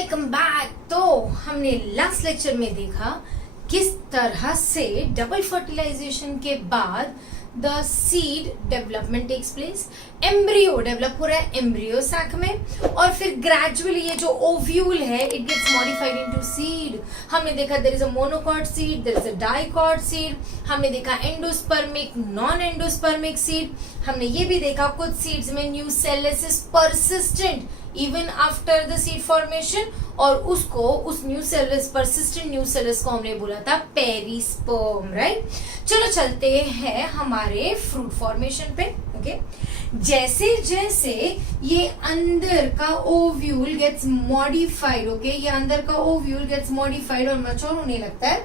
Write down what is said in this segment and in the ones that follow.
Welcome back. तो हमने last lecture में देखा किस तरह से डबल फर्टिलाइजेशन के बाद the seed development takes place, embryo develop हो रहा है एम्ब्रियो सैक में, और फिर ग्रेजुअली ये जो ओव्यूल है it gets modified into seed. हमने देखा there is a monocot seed, there is a dicot seed, हमने देखा एंडोस्पर्मिक, नॉन एंडोस्पर्मिक सीड। हमने ये भी देखा कुछ सीड्स में new cells is persistent even after the seed formation, और उसको उस new cells, persistent new cells को हमने बोला था पेरिस्पर्म, राइट। चलो चलते हैं हमारे फ्रूट फॉर्मेशन पे। ओके, जैसे जैसे ये अंदर का ओव्यूल गेट्स मॉडिफाइड, ओके, ये अंदर का ओव्यूल गेट्स मॉडिफाइड और मैच्योर होने लगता है,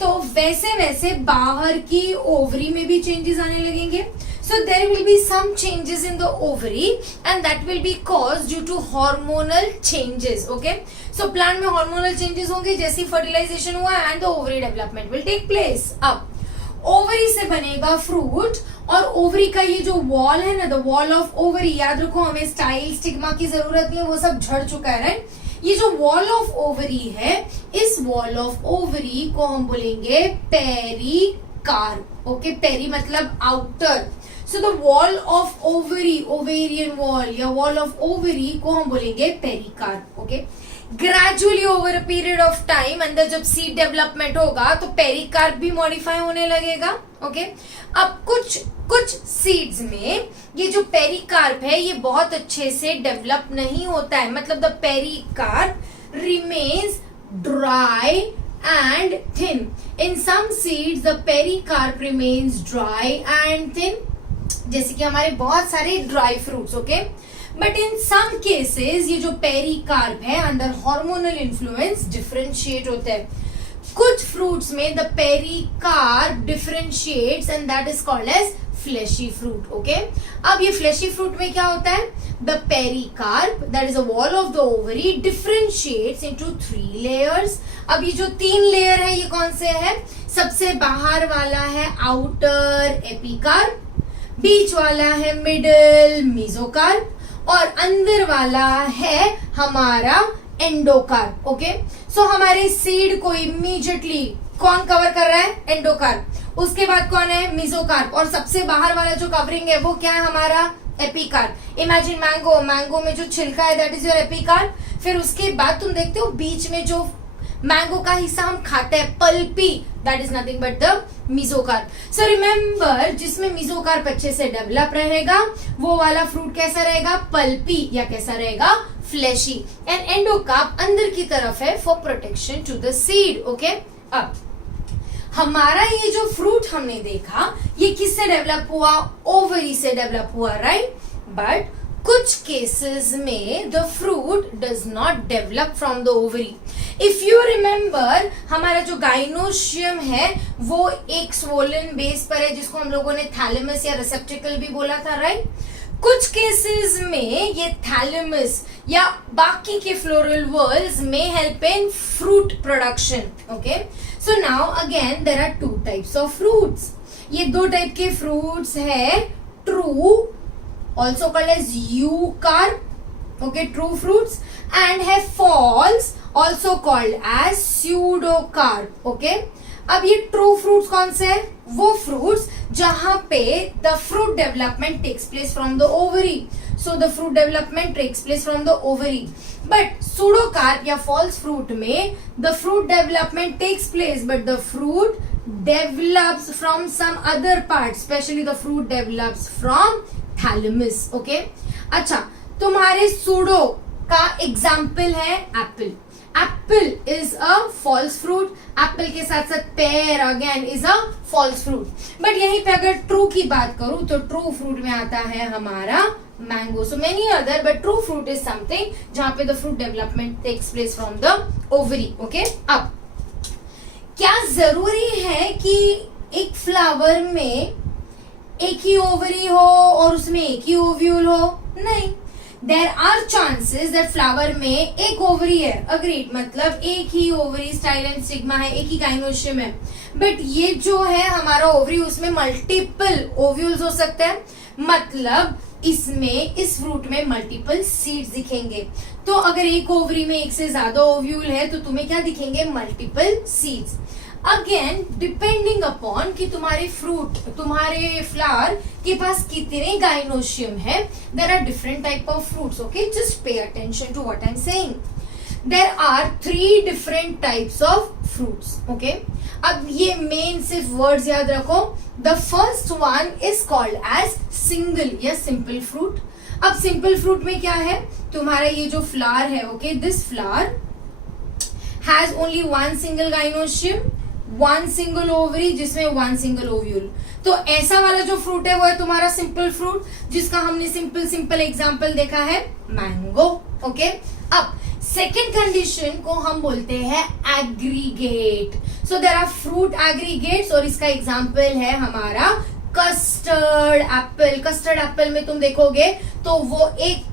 तो वैसे वैसे बाहर की ओवरी में भी चेंजेस आने लगेंगे। So there will be some changes in the ovary and that will be caused due to hormonal changes. Okay, so plant में hormonal changes होंगे जैसे fertilization हुआ and the ovary development will take place. अब ovary से बनेगा fruit, और ovary का ये जो wall है ना, the wall of ovary, याद रखो हमें स्टाइल स्टिग्मा की जरूरत नहीं है, वो सब झड़ चुका है, राइट। ये जो वॉल ऑफ ओवरी है, इस वॉल ऑफ ओवरी को हम बोलेंगे पेरिकार्प। ओके, पेरी मतलब outer, so the wall of ovary, ovarian wall या वॉल ऑफ ओवरी को हम बोलेंगे pericarp. Okay, gradually over a period of time अंदर जब सीड डेवलपमेंट होगा तो पेरिकार्प भी मॉडिफाई होने लगेगा। ओके, अब कुछ सीड्स में ये जो पेरिकार्प है ये बहुत अच्छे से डेवलप नहीं होता है, मतलब the pericarp remains dry and thin. In some seeds the pericarp remains dry and thin, जैसे कि हमारे बहुत सारे dry fruits. Okay, but in some cases ये जो पेरिकार्प है अंडर हार्मोनल इन्फ्लुएंस डिफरेंशिएट होता है। कुछ फ्रूट्स में the pericarp differentiates and that is called as fleshy fruit. Okay, अब ये फ्लेशी फ्रूट में क्या होता है, the pericarp that is a wall of the ovary differentiates into 3 layers. अब ये जो 3 लेयर है ये कौन से है, सबसे बाहर वाला है आउटर एपिकार्प, बीच वाला है मिडल मेसोकार्प, और अंदर वाला है हमारा एंडोकार्प। ओके, सो हमारे सीड को इमीडिएटली कौन कवर कर रहा है, एंडोकार्प, उसके बाद कौन है, मेसोकार्प, और सबसे बाहर वाला जो कवरिंग है वो क्या है, हमारा एपिकार्प। इमेजिन मैंगो, मैंगो में जो छिलका है दैट इज योर एपिकार्प। फिर उसके बाद तुम देखते हो बीच में जो मैंगो का हिस्सा हम खाते हैं pulpy, that is nothing but the mesocarp. So remember, जिसमें मेसोकार्प अच्छे से डेवलप रहेगा वो वाला फ्रूट कैसा रहेगा, पल्पी, या कैसा रहेगा, फ्लेशी। एंड एंडोकार्प अंदर की तरफ है for protection to the seed. Okay, अब हमारा ये जो फ्रूट हमने देखा ये किससे डेवलप हुआ, ओवरी से डेवलप हुआ, राइट। बट कुछ केसेस में the fruit does not develop from the ovary. If you remember, हमारा जो गाइनोशियम है वो एक स्वोलन बेस पर है जिसको हम लोगों ने थैलेमस या रिसेप्टिकल भी बोला था, राइट। कुछ केसेस में ये थैलेमस या बाकी के फ्लोरल वॉल्स में help in fruit production. Okay, so now again there are 2 types of fruits. ये 2 टाइप के फ्रूट्स है, true also called as eucarp, okay, true fruits, and है false also called as pseudocarp। okay, अब ये true fruits कौन से है, वो फ्रूट्स जहां पे the fruit development takes place from the ovary. So the fruit development takes place from the ovary, but pseudocarp या फॉल्स फ्रूट में the fruit development takes place but the fruit develops from some other part, especially the fruit develops from thalamus। okay, अच्छा, तुम्हारे pseudo का example है apple. Apple is a false fruit, apple के साथ साथ pear again is a false fruit. But यहीं पे अगर ट्रू की बात करूं तो ट्रू फ्रूट में आता है हमारा mango. So many other, but true fruit is something जहां पे the fruit development takes place from the ovary. Okay, अब क्या जरूरी है कि एक फ्लावर में एक ही ओवरी हो और उसमें एक ही ओव्यूल हो, नहीं। There are chances that flower में एक ओवरी है, अग्रीड, मतलब एक ही ओवरी, स्टाइल एंड स्टिग्मा है, एक ही गाइनोशियम है, बट ये जो है हमारा ओवरी उसमें मल्टीपल ओव्यूल्स हो सकते हैं, मतलब इसमें इस फ्रूट में मल्टीपल सीड्स दिखेंगे। तो अगर एक ओवरी में एक से ज्यादा ओव्यूल है तो तुम्हें क्या दिखेंगे, multiple seeds. Again depending upon कि तुम्हारे फ्रूट, तुम्हारे फ्लावर के पास कितने गाइनोशियम है, there are different type of fruits. Okay, just pay attention to what I am saying. There are 3 different types of fruits. Okay. अब ये मेन सिर्फ words याद रखो। The first one is called as single या simple fruit. अब simple fruit में क्या है, तुम्हारा ये जो फ्लावर है, okay, this flower has only one single gynoecium, one single ovary जिसमें one single ovule। तो ऐसा वाला जो फ्रूट है वो है तुम्हारा सिंपल फ्रूट, जिसका हमने सिंपल एग्जांपल देखा है, मैंगो। ओके, अब सेकेंड कंडीशन को हम बोलते हैं aggregate. So there are fruit aggregates, और इसका एग्जांपल है हमारा कस्टर्ड एप्पल। कस्टर्ड एप्पल में तुम देखोगे तो वो एक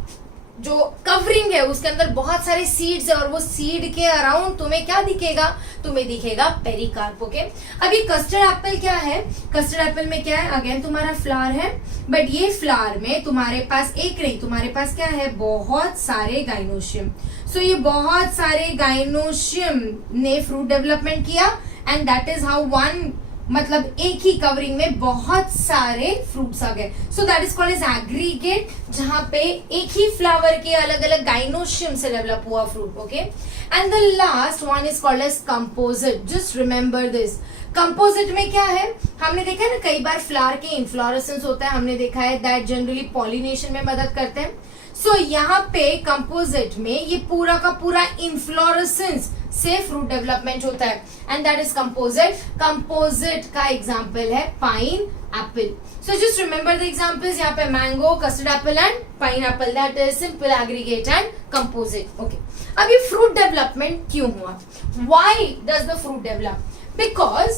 जो कवरिंग है उसके अंदर बहुत सारे सीड्स है, और वो सीड के अराउंड तुम्हें क्या दिखेगा, तुम्हें दिखेगा पेरिकार्प। ओके, अब ये कस्टर्ड एप्पल क्या है, कस्टर्ड एप्पल में क्या है, अगेन तुम्हारा फ्लावर है, बट ये फ्लावर में तुम्हारे पास एक नहीं, तुम्हारे पास क्या है, बहुत सारे गाइनोशियम। सो ये बहुत सारे गाइनोशियम ने फ्रूट डेवलपमेंट किया, and that is how one, मतलब एक ही कवरिंग में बहुत सारे फ्रूट्स आ गए। So that is called as aggregate, जहां पे एक ही फ्लावर के अलग अलग गाइनोशियम से डेवलप हुआ fruit. Okay, and the last one is called as composite. Just remember this, composite में क्या है, हमने देखा है ना कई बार फ्लावर के इन्फ्लोरेसेंस होता है, हमने देखा है दैट जनरली पॉलिनेशन में मदद करते हैं। सो यहाँ पे कंपोजिट में ये पूरा का पूरा इन्फ्लोरेसेंस से फ्रूट डेवलपमेंट होता है, and that is composite. Composite का एग्जांपल है pine Apple. So just remember the examples, यहाँ पे mango, custard Apple and pine Apple, that is simple, aggregate and composite. Okay, अब ये फ्रूट डेवलपमेंट क्यों हुआ, why does the fruit develop, because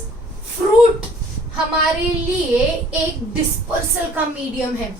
fruit हमारे लिए एक डिस्पर्सल का मीडियम है।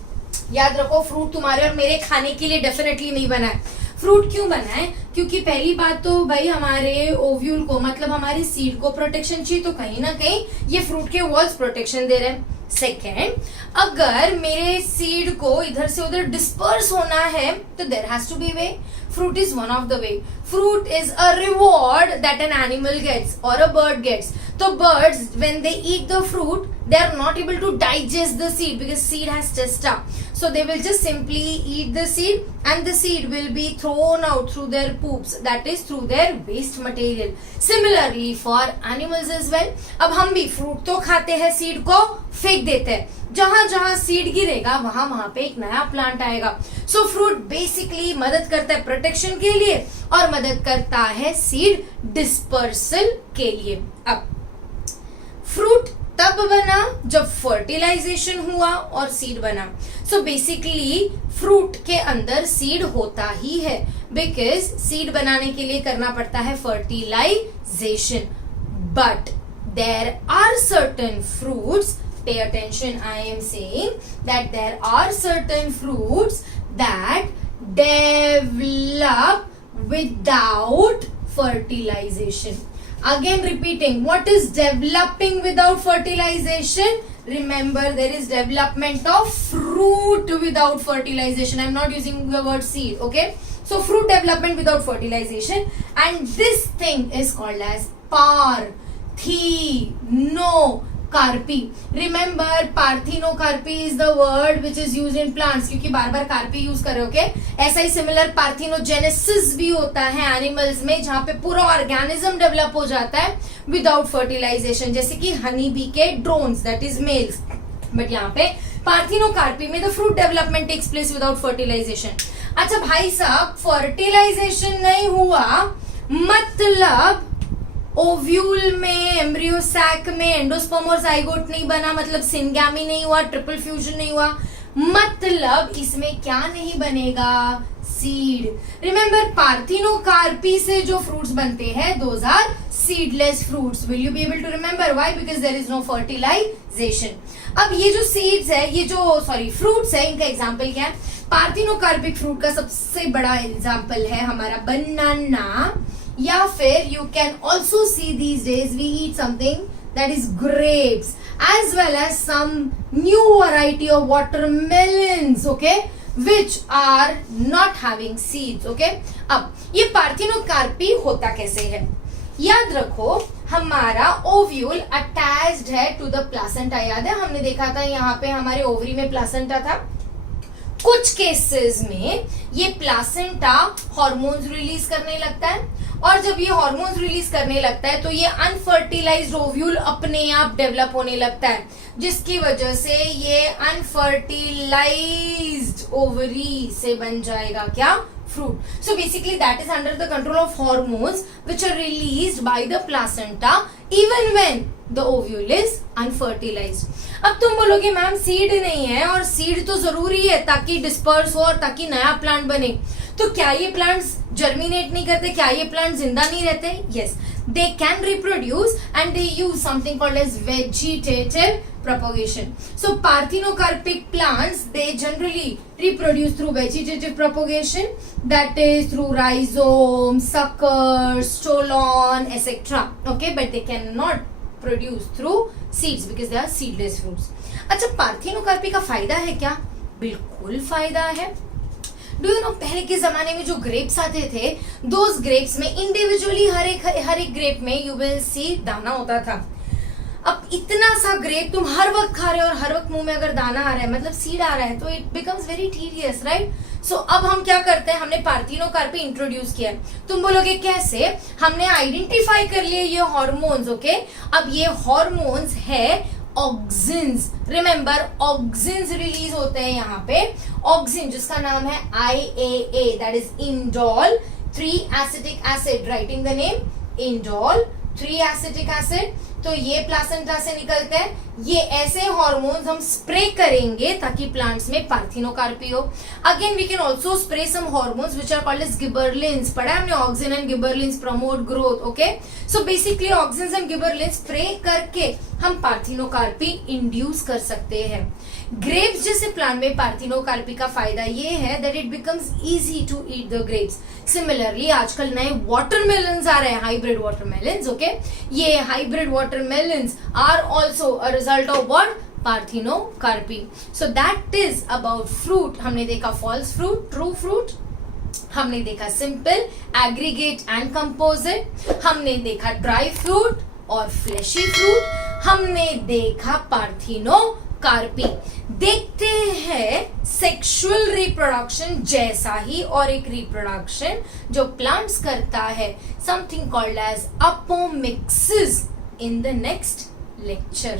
याद रखो, फ्रूट तुम्हारे और मेरे खाने के लिए डेफिनेटली नहीं बना है। फ्रूट क्यों बना है, क्योंकि पहली बात तो भाई हमारे ओव्यूल को, मतलब हमारे सीड को प्रोटेक्शन चाहिए, तो कहीं ना कहीं ये फ्रूट के वॉल्स प्रोटेक्शन दे रहे हैं। सेकेंड, अगर मेरे सीड को इधर से उधर डिस्पर्स होना है तो there has to be way, fruit is one of the way. Fruit is a reward that an animal gets or a bird gets. So birds, when they eat the fruit, they are not able to digest the seed because seed has testa. So they will just simply eat the seed, and the seed will be thrown out through their poops, that is through their waste material. Similarly for animals as well. अब हम भी fruit तो खाते हैं, seed को फेंक देते हैं, जहां जहां सीड गिरेगा वहां वहां पे एक नया प्लांट आएगा। सो फ्रूट बेसिकली मदद करता है प्रोटेक्शन के लिए और मदद करता है सीड डिस्पर्सल के लिए। अब फ्रूट तब बना जब फर्टिलाइजेशन हुआ और सीड बना। सो बेसिकली फ्रूट के अंदर सीड होता ही है, बिकॉज सीड बनाने के लिए करना पड़ता है fertilization. But there are certain fruits, pay attention, I am saying that there are certain fruits that develop without fertilization. Again repeating, what is developing without fertilization? Remember, there is development of fruit without fertilization. I am not using the word seed, okay? So fruit development without fertilization, and this thing is called as parthenocarpy. Remember, parthenocarpy is the word which is used in plants, क्योंकि बार बार कार्पी use कर रहे हो, okay? ऐसा ही similar parthenogenesis भी होता है animals में, जहां पे पूरा ऑर्गेनिज्म डेवलप हो जाता है विदाउट फर्टिलाइजेशन, जैसे कि हनी बी के drones, that is males. But यहाँ पे पार्थिनोकार्पी में the fruit development takes place without fertilization. अच्छा भाई साहब, फर्टिलाइजेशन नहीं हुआ मतलब ओव्यूल में, एम्ब्रियो सैक में एंडोस्पर्म और जाइगोट नहीं बना, मतलब सिनगैमी नहीं हुआ, ट्रिपल फ्यूजन नहीं हुआ, मतलब इसमें क्या नहीं बनेगा, सीड। रिमेंबर, पार्थिनोकार्पी से जो फ्रूट्स बनते हैं those are seedless fruits. Will you be able to remember why? Because there is no fertilization. अब ये जो सीड्स है, ये जो फ्रूट्स है, इनका एग्जाम्पल क्या है? पार्थिनोकार्पिक फ्रूट का सबसे बड़ा एग्जाम्पल है हमारा बनाना, या फिर you can also see these days we eat something that is grapes, as well as some new variety of watermelons, okay? which are not having seeds. Okay, अब ये parthenocarpy होता कैसे है? याद रखो हमारा ओव्यूल अटैच्ड है टू द प्लासेंटा. याद है हमने देखा था यहाँ पे हमारे ओवरी में प्लासेंटा था. कुछ केसेस में ये प्लासेंटा हार्मोन्स रिलीज करने लगता है, और जब ये हार्मोन्स रिलीज करने लगता है तो ये अनफर्टिलाइज्ड ओव्यूल अपने आप डेवलप होने लगता है, जिसकी वजह से ये अनफर्टिलाइज्ड ओवरी से बन जाएगा क्या? fruit. So basically that is under the control of hormones which are released by the placenta even when the ovule is unfertilized. अब तुम बोलोगे मैम सीड नहीं है, और सीड तो जरूरी है ताकि डिस्पर्स हो और ताकि नया प्लांट बने, तो क्या ये प्लांट्स जर्मिनेट नहीं करते? क्या ये प्लांट जिंदा नहीं रहते? Yes, they can reproduce and they use something called as vegetative propagation. So parthenocarpic plants, they generally reproduce through vegetative propagation, that is through rhizome, suckers, stolon, etc. Okay, but they cannot produce through seeds because they are seedless fruits. अच्छा, parthenocarpy का फायदा है क्या? बिल्कुल फायदा है. Do you know पहले के जमाने में जो ग्रेप्स आते थे, दोज ग्रेप्स में इंडिविजुअली हर एक ग्रेप में यू विल सी दाना होता था. अब इतना सा ग्रेप तुम हर वक्त खा रहे हो और हर वक्त मुंह में अगर दाना आ रहा है, मतलब सीड आ रहा है, तो it becomes very tedious, right? So अब हम क्या करते हैं, हमने पार्थिनोकार्पी इंट्रोड्यूस किया है. तुम बोलोगे कैसे? हमने आइडेंटिफाई कर लिए ये हार्मोन्स. ओके, अब ये हार्मोन्स है ऑक्सिन्स. रिमेंबर, ऑक्सिन्स रिलीज होते हैं यहाँ पे. ऑक्सिन जिसका नाम है IAA, that is indole 3 acetic acid. Writing the name indole 3 acetic acid. तो ये प्लासेंटा से निकलते हैं. ये ऐसे हार्मोन्स हम स्प्रे करेंगे ताकि प्लांट्स में पार्थिनोकार्पी हो. Again we can also spray some hormones which are called as gibberellins. पढ़ा है हमने, auxin and gibberellins promote growth. Okay, so basically auxin and gibberellins spray करके हम पार्थिनोकार्पी इंड्यूस कर सकते हैं. ग्रेप्स जैसे प्लांट में पार्थिनोकार्पी का फायदा ये है that it becomes easy to eat the grapes. Similarly आजकल नए वाटरमेलन्स आ रहे हैं, हाइब्रिड वाटरमेलन्स. ओके, ये hybrid watermelons are also a result of what? Parthenocarpy. So that is about fruit. हमने देखा फॉल्स फ्रूट, ट्रू फ्रूट, हमने देखा सिंपल, एग्रीगेट एंड कंपोजिट, हमने देखा ड्राई फ्रूट और फ्लेशी फ्रूट, हमने देखा पार्थिनोकार्पी. देखते हैं सेक्सुअल रिप्रोडक्शन जैसा ही और एक रिप्रोडक्शन जो प्लांट्स करता है, something called as apomixis, in the next lecture.